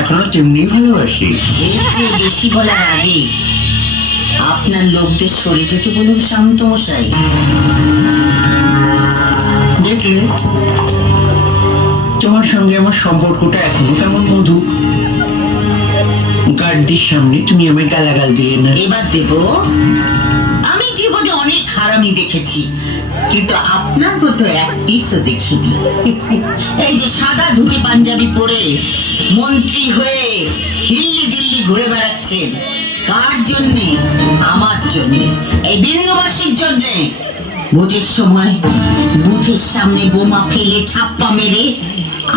এখনও তেমনি ভালোবাসি। এর চেয়ে বেশি বলার আগে আপনার লোকদের সরে যেতে বলুন সামন্ত মশাই দেখলে তোমার সঙ্গে আমার সম্পর্কটা এখনও কেমন মধু গার্ডদের সামনে তুমি আমায় গালাগাল দিলে না। এবার দেব আমি জীবনে অনেক হারামি দেখেছি। কিন্তু আপনার মতো এক পিসও দেখিনি। এই যে সাদা ধুতি পাঞ্জাবি পরে মন্ত্রী হয়ে হিল্লি দিল্লি ঘুরে বেড়াচ্ছেন, কার জন্যে? আমার জন্যে। এই বিন্দুবাসীর জন্যে। ভোটের সময় বুথের সামনে বোমা ফেলে ছাপ্পা মেরে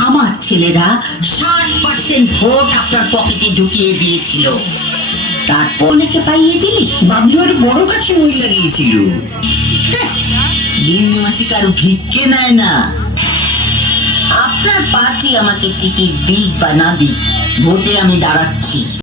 আমার ছেলেরা ষাট পার্সেন্ট ভোট আপনার পকেটে ঢুকিয়ে দিয়েছিল। তারপর অনেকে পাইয়ে দিলি? বাবলু আর বড় কাছে মই লাগিয়েছিল। বিন্দু মাসি কারও ভিক্ষে নেয় না। আপনার পার্টি আমাকে টিকিট দিক বা না দিক, ভোটে আমি দাঁড়াচ্ছি।